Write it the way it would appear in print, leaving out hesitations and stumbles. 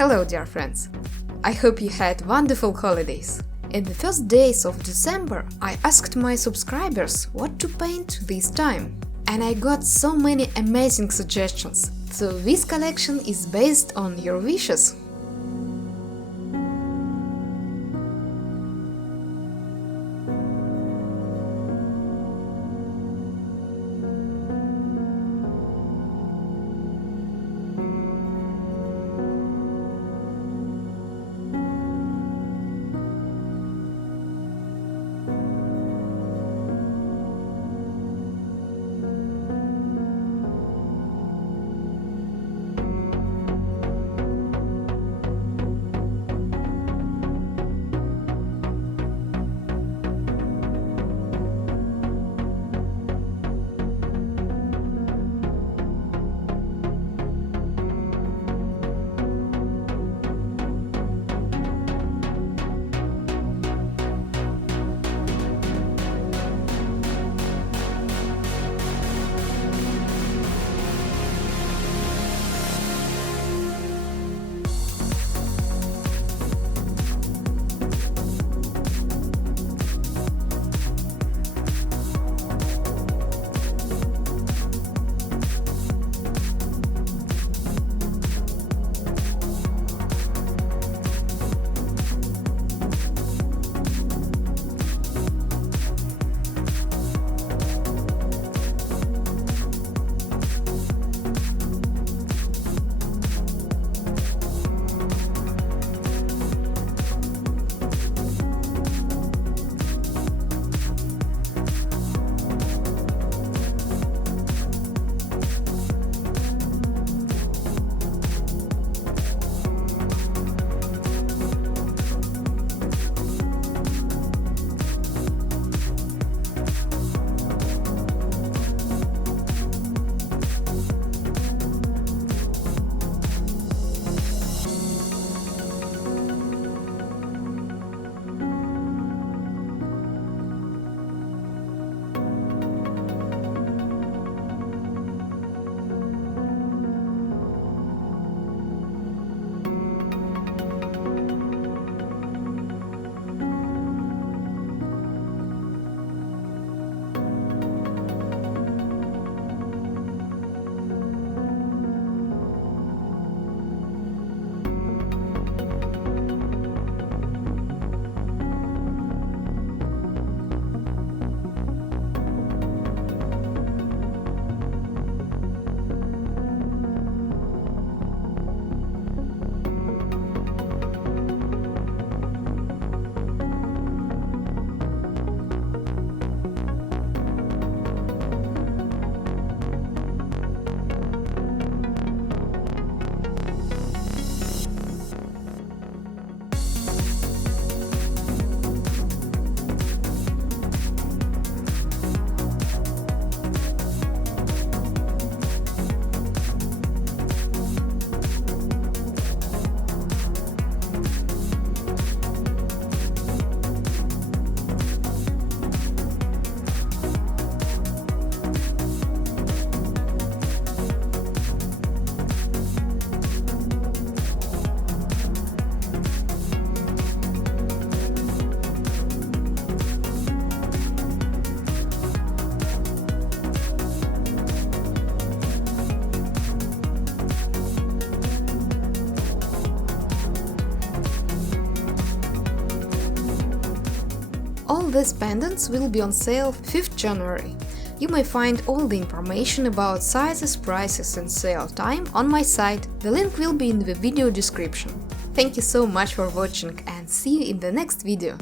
Hello, dear friends! I hope you had wonderful holidays. In the first days of December, I asked my subscribers what to paint this time. And I got so many amazing suggestions. So this collection is based on your wishes. All these pendants will be on sale 5th January. You may find all the information about sizes, prices and sale time on my site. The link will be in the video description. Thank you so much for watching and see you in the next video.